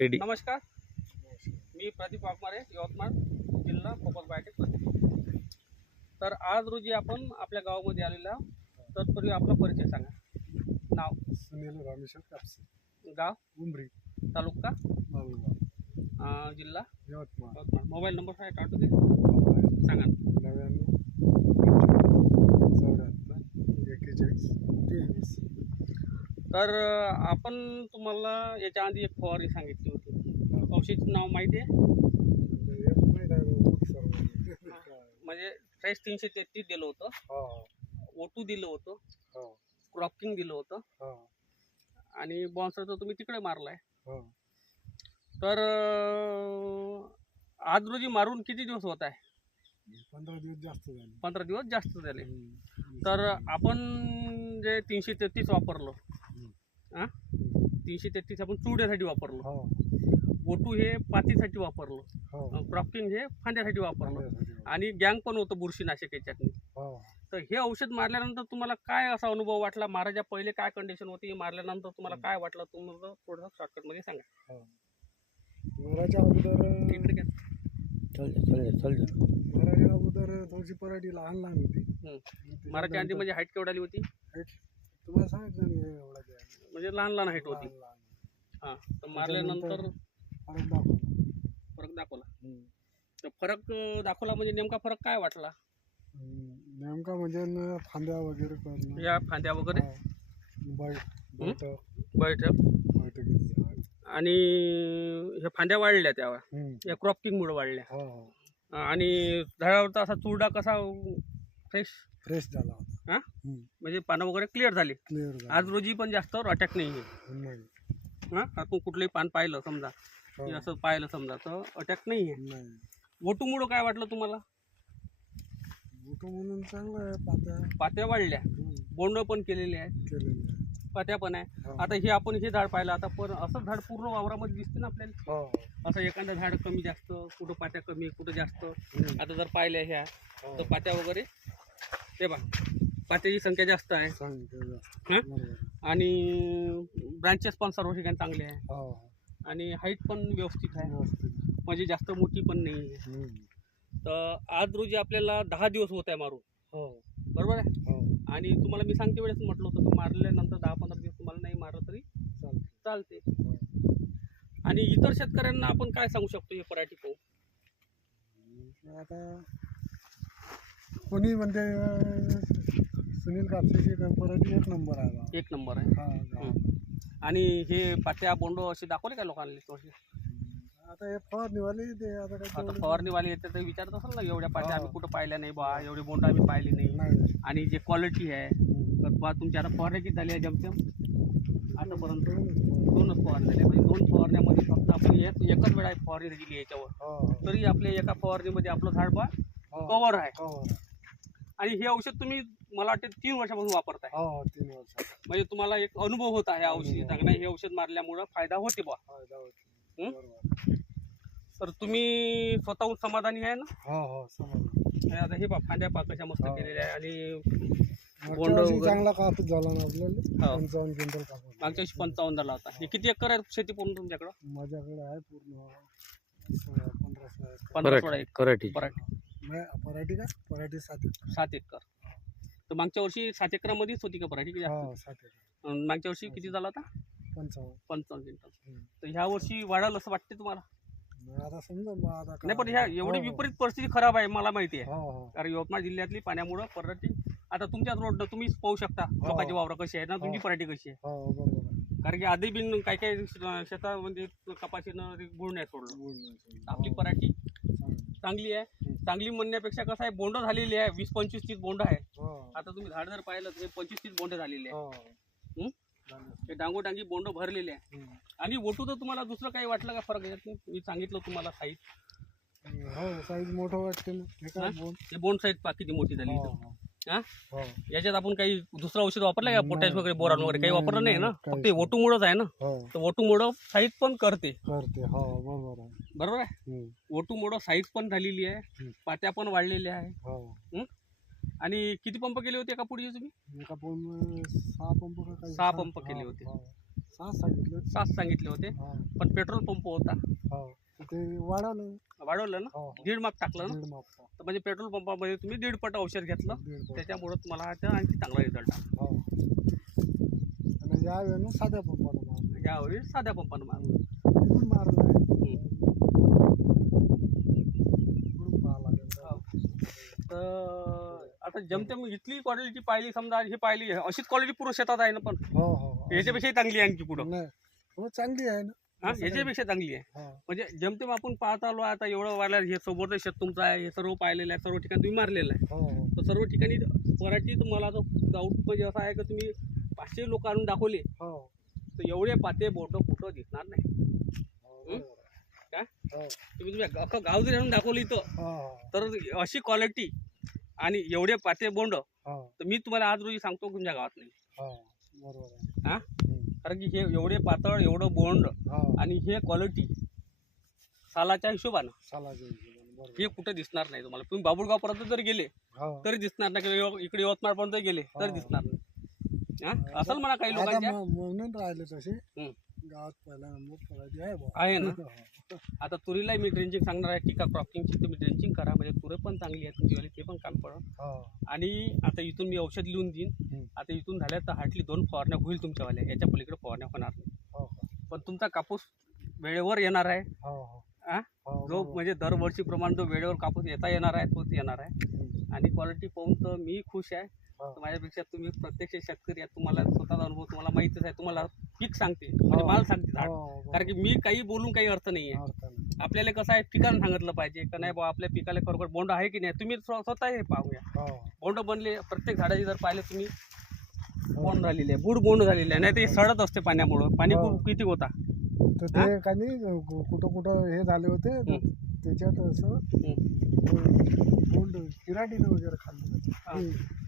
Ready. नमस्कार, मी प्रदीप वाघमारे, यवतमाळ जिल्हा focus biotech प्रतिनिधी. तर आज रोजी आपण आपल्या गावामध्ये आलेला आहोत. तत्पूर्वी आपला परिचय सांगा. नाव? सुनील रामेश्वर कापसे, गाव? उमरी, तालुका? मालगाव, जिल्हा? यवतमाळ. यवतमाळ. मोबाईल नंबर काय टाकू दे सांगा. 99 74 41 23. तर आपण तुम्हाला याच्या आधी एक फवारणी सांगितली होती. औषधाचं नाव माहिती आहे? म्हणजे फ्रेश 333 दिलं होतं, O2 दिलं होतं, क्रॉपिंग दिलं होतं आणि बॉन्सरचं तुम्ही तिकडे मारलाय. तर आज रोजी मारून किती दिवस होत आहे? 15 दिवस जास्त झाले. 15 दिवस जास्त झाले. तर आपण जे 333 वापरलं, 333 आपण चुड्यासाठी वापरलं, O2 हे पातीसाठी वापरलं, क्रॉपिंग हे फांद्यासाठी वापरलं आणि गँग पण होतं बुरशीनाशक याच्यातनी. तर हे औषध मारल्यानंतर तुम्हाला काय असा अनुभव वाटला? मारायच्या पहिले काय कंडिशन होती, मारल्यानंतर तुम्हाला काय वाटलं? तुम्हाला थोडंसं शॉर्टकटमध्ये सांगा. माराच्या अगोदर इकडे घ्या. माराच्या अगोदर थोडीशी पराठी लहान लहान होती. मारायच्या आधी म्हणजे हाईट केवढाली होती? तुम्हाला सांगितलं नाही एवढा ते. म्हणजे लहान लहान हाईट होती. हां, तर मारल्यानंतर फरक दाखवला. फरक दाखवला. तर फरक दाखवला म्हणजे नेमका फरक काय वाटला? नेमका म्हणजे फांद्या वगैरे करणं, या फांद्या वगैरे बैठक आणि ह्या फांद्या वाढल्या, त्या या क्रॉपिंगमुळे वाढल्या आणि झाडावरचा असा चुरडा कसा फ्रेश झाला होता. म्हणजे पानं वगैरे क्लिअर झाली. क्लिअर आज रोजी पण जास्त अटॅक नाही आहे. आपण कुठलंही पान पाहिलं समजा, असं पाहिलं समजा, तर अटॅक नाही आहे. O2 काय वाटलं तुम्हाला? म्हणून चांगलं आहे. पात्या वाढल्या, बोंड पण केलेले आहेत, पात्या पण आहे. आता हे आपण हे झाड पाहिलं, आता पण असं झाड पूर्ण वावरामध्ये दिसते ना आपल्याला. असं एखादं झाड कमी जास्त, कुठं पात्या कमी कुठं जास्त. आता जर पाहिल्या ह्या तर पात्या वगैरे ते बघ, पात्याची संख्या जास्त आहे आणि ब्रांचेस पण सर्व ठिकाणी चांगले आहे आणि हाईट पण व्यवस्थित आहे, म्हणजे जास्त मोठी पण नाही आहे. तर आज रोजी आपल्याला 10 दिवस होत आहे मारून, बरोबर आहे. आणि तुम्हाला मी सांगते वेळेस म्हटलं होतं की मारल्यानंतर 10-15 दिवस तुम्हाला नाही मारलं तरी चालते. आणि इतर शेतकऱ्यांना आपण काय सांगू शकतो हे पराठी पाहून? आता कोणी म्हणते सुनील कापसेची पराठी एक नंबर आहे. एक नंबर आहे. आणि हे पात्या बोंड असे दाखवले का लोकांना थोडे? आता हे फवारणीवाले ते आता फवारणीवाले येते तर विचारत असेल ना, एवढ्या पात्या आम्ही कुठं पाहिल्या नाही बा, एवढे बोंड आम्ही पाहिले नाही. आणि जे क्वालिटी आहे तर बा तुमची आता फवारण्या किती झाली आहे जमतेम? आतापर्यंत 2च फवारण्या झाल्या. म्हणजे 2 फवारण्यामध्ये फक्त आपण एकच वेळा फवारणी दिली याच्यावर, तरी आपल्या एका फवारणीमध्ये आपलं झाड बा कव्हर आहे. आणि हे औषध तुम्ही मला वाटते 3 वर्षापासून वापरताय. 3 वर्ष. म्हणजे तुम्हाला एक अनुभव होता ह्या औषधी चांगला, हे औषध मारल्यामुळं फायदा होते बा. तर तुम्ही स्वतःहून समाधानी आहे ना? समाधान. आता हे बा फांद्या पा कशा मस्त केलेल्या आहे आणि बोंड चांगला कापूस झाला ना आपल्याला. 55 क्विंटल कापूस मागच्या वर्षी 55 झाला होता. हे किती एकर आहे शेती पूर्ण तुमच्याकडं? माझ्याकडे आहे पूर्ण 15-16 एकर कराठी. पराठी का? पराठी 7 एकर. तर मागच्या वर्षी 7 एकरामध्येच होती का पराठी? 7 एकर. मागच्या वर्षी किती झाला होता? 55 क्विंटल. तर ह्या वर्षी वाढाल असं वाटते तुम्हाला? आता समजा आता नाही, पण ह्या एवढी विपरीत परिस्थिती खराब आहे मला माहिती आहे. कारण यवतमाळ जिल्ह्यातली पाण्यामुळं पराठी, आता तुमच्याच रोड तुम्हीच पाहू शकता लोकांची वावरं कशी आहे ना, तुमची पराठी कशी आहे. कारण की आधी बिन काही काही शेतामध्ये कपाशीनं गुळ नाही सोडलं. आपली पराठी चांगली आहे. चांगली म्हणण्यापेक्षा कसं आहे, बोंड झालेली आहे, 20-25-30 बोंड आहे. आता तुम्ही झाड जर पाहिलं तर 25-30 बोंड झालेले आहे. ते डांगोडांगी बोंड भरलेले आहे. आणि O2 तर तुम्हाला दुसरं काही वाटलं का फरक याच्यात? मी सांगितलं तुम्हाला साईज. साईज मोठं वाटते ना. हे बोंड साईज पा किती मोठी झाली. याच्यात आपण काही दुसरं औषध वापरलं का? पोटॅश वगैरे, बोरॉन वगैरे काही वापरलं नाही ना? फक्त O2 मुळंच आहे ना. तर O2 मुळं साईज पण करते. बरोबर आहे. O2 मुळं साईज पण झालेली आहे, पात्या पण वाढलेल्या आहे. आणि किती पंप केले होते एका पुढे तुम्ही? 6 पंप. 6 पंप केले होते. 6 सांगितले होते. 7 सांगितले होते, हा पण पेट्रोल पंप होता हो ते वाढवलं. वाढवलं ना, हो हो 1.5 माप टाकलं ना. 1.5 माप. तर म्हणजे पेट्रोल पंपामध्ये तुम्ही 1.5 पट औषध घेतलं, 1.5 माप. त्याच्यामुळे तुम्हाला हा आणखी चांगला रिझल्ट आला. हो आणि या वेळेनं साध्या पंपानं मारलं. यावेळी साध्या पंपानं मारलं. इकडून मारलं आहे. इकडून पाहावं लागेल. हो. तर आता जमतेम इथली क्वालिटी पाहिली, समजा ही पाहिली, अशीच क्वालिटी पूर्ण शेतात आहे ना, पण हो हो याच्यापेक्षाही चांगली आहे आणखी पुढं. नाही हो चांगली आहे ना. हा, याच्यापेक्षा चांगली आहे. हो म्हणजे जमतेम आपण पाहत आलो आता एवढं वाढलं, हे समोरचं शेत तुमचं आहे, हे सर्व पाहिलेलं आहे, सर्व ठिकाणी तुम्ही मारलेलं आहे. हो हो तर सर्व ठिकाणी पराठी तुम्हाला डाऊट म्हणजे असं आहे की तुम्ही 500 लोक आणून दाखवले, हो तर एवढे पाते बोट कुठं दिसणार नाही. हो बरोबर आहे. काय हो तुम्ही अख्खं गाव जरी आणून दाखवलं इथं, हो तर अशी क्वालिटी आणि एवढे पाते बोंड, हो तर मी तुम्हाला आज रोजी सांगतो तुमच्या गावात नाही. हो बरोबर आहे. हा, हम्म. कारण की हे एवढे पातळ, एवढं बोंड हो आणि हे क्वालिटी सालाच्या हिशोबानं सालाच्या हिशोबाने बरोबर. हे कुठं दिसणार नाही तुम्हाला. तुम्ही बाबुळगावपर्यंत जरी गेले हो तरी दिसणार नाही, किंवा इकडे यवतमाळपर्यंत गेले तरी हो. दिसणार नाही. हा, असल म्हणा काही आता लोकांच्या म्हणून राहिले तसे हम्म. गावात पहिला नंबर पडायची आहे बुवा. आहे ना. हो. आता तुरीलाही मी ड्रेंचिंग सांगणार आहे, टीका क्रॉपिंगची तुम्ही ड्रेंचिंग करा, म्हणजे तुरं पण चांगली आहे तुमचीवाली, ते पण काम पडलं. हो आणि आता इथून मी औषध लिहून देईन. हम्म. आता इथून झाल्या तर हार्डली 2 फवारण्या होईल तुमच्यावाल्या, याच्या पलीकडे फवारण्या होणार नाही. हो हो पण तुमचा कापूस वेळेवर येणार आहे. हो हो हा, हो जो बरोबर. म्हणजे दरवर्षीप्रमाणे जो वेळेवर कापूस येणार आहे तोच येणार आहे. हम्म. आणि क्वालिटी पाहून तर मी खुश आहे. हो. तर माझ्यापेक्षा तुम्ही प्रत्यक्ष शेतकरी आहे, तुम्हाला स्वतःचा अनुभव तुम्हाला माहितीच आहे, तुम्हाला पीक सांगते म्हणजे हो. माल सांगते झाड. हो, बरोबर. कारण की मी काही बोलून काही अर्थ नाही आहे. अर्थ नाही. आपल्याला कसं आहे, पिकानं सांगितलं पाहिजे का नाही बा आपल्या पिकाला खरोखर बोंड आहे की नाही. तुम्ही स्वतः हे पाहूया, हो बोंड बनले प्रत्येक झाडाची जर पाहिले तुम्ही, हो. बोंड झालेली आहे, बुड बोंड झालेली आहे, नाही तर हे सडत असते पाण्यामुळं. पाणी हो. खूप किती होता. तर ते का नाही कुठं कुठं हे झाले होते तर हम्म. त्याच्यात असं बोंड किराटीनं वगैरे खाल्लं होतं. हा.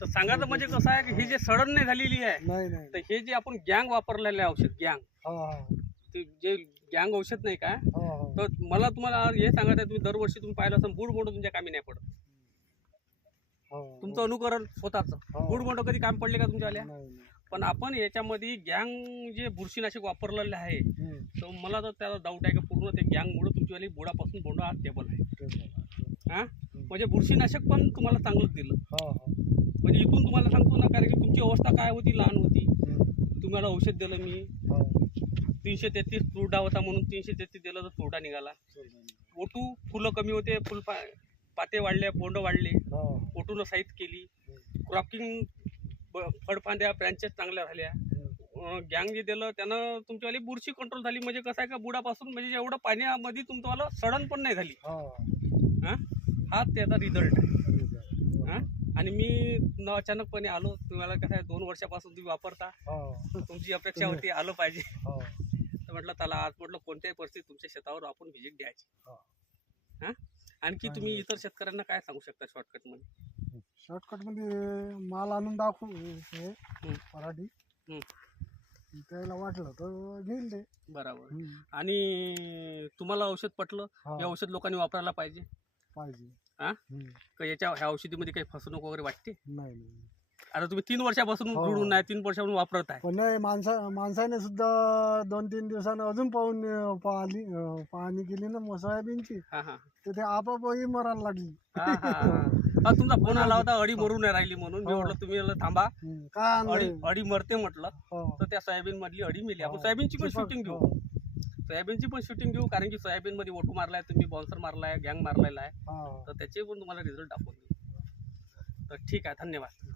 तर सांगायचं म्हणजे कसं आहे की ही जे सडण नाही झालेली आहे, नाही नाही तर हे जे आपण गँग वापरलेलं आहे औषध, गँग, हो हो ते जे गँग औषध नाही का, हो हो तर मला तुम्हाला आज हे सांगायचं आहे, तुम्ही दरवर्षी तुम्ही पाहिलं असं बुड बोंड तुमच्या कामी नाही पडत. हो तुमचं अनुकरण स्वतःचं हो. बुड बोंड कधी काम पडले का तुमच्यावाल्या. नाही नाही. पण आपण याच्यामध्ये गँग जे बुरशीनाशक वापरलेलं आहे, हम्म. तर मला तर त्याला डाऊट आहे की पूर्ण ते गँगमुळे तुमच्यावाली बुडापासून बोंड आज स्टेबल आहे. ते बघा. हा, म्हणजे बुरशीनाशक पण तुम्हाला चांगलंच दिलं. हो हो म्हणजे इथून तुम्हाला सांगतो ना, कारण की तुमची अवस्था काय होती, लहान होती. हम्म. तुम्हाला औषध दिलं मी, हो 333 तुरडा होता म्हणून 333 दिलं तर तुरडा निघाला. ओटू फुलं कमी होते, पाते वाढले, बोंड वाढले, हो ओटूनं साईज केली. क्रॉपिंग फळफांद्या ब्रँचेस चांगल्या झाल्या. गँग जे दिलं त्यानं तुमच्यावाली बुरशी कंट्रोल झाली. म्हणजे कसं आहे का, बुडापासून म्हणजे एवढं पाण्यामध्ये तुमच्यावाला सडण पण नाही झाली. हो हा, हा त्याचा रिझल्ट आहे. हा, आणि मी न अचानकपणे आलो, तुम्हाला कसं आहे 2 वर्षापासून तुम्ही वापरता, हो तुमची अपेक्षा होती आलं पाहिजे. हो तर म्हटलं त्याला आज म्हटलं कोणत्याही परिस्थितीत तुमच्या शेतावर आपण व्हिजिट द्यायची. हो. हा, आणखी तुम्ही इतर शेतकऱ्यांना काय सांगू शकता शॉर्टकटमध्ये. शॉर्टकट मध्ये माल आणून दाखवू हे पराठी हम्म. त्याला वाटलं तर घेईल ते. बरोबर. हम्म. आणि तुम्हाला औषध पटलं, हो, हे औषध लोकांनी वापरायला पाहिजे पाहिजे. हा? हम्म. का ह्या औषधीमध्ये काही फसवणूक वगैरे वाटते. नाही नाही आता तुम्ही 3 वर्षापासून हो. जुळून नाही, 3 वर्षापासून वापरत आहे. पण नाही माणसाने सुद्धा 2-3 दिवसानं अजून पाहणी केली ना सोयाबीनची, हा हा तर ते आपापही मरायला लागली. हा हा हा, तुमचा फोन आला होता अडी मरून नाही राहिली म्हणून. मी हो. म्हटलं तुम्ही म्हटलं थांबा, काय अडी आणलं अडी मरते म्हटलं. हो तर त्या सोयाबीन मधली अडी मेली. आपण हो. सोयाबीनची पण ते पण- शूटिंग घेऊ. हो. सोयाबीनची पण शूटिंग घेऊ, कारण की सोयाबीन मध्ये ओटू मारलाय तुम्ही, बॉन्सर मारलाय, गँग मारलेला आहे, हो. तर त्याचे पण तुम्हाला रिझल्ट दाखवून देऊ. तर ठीक आहे, धन्यवाद.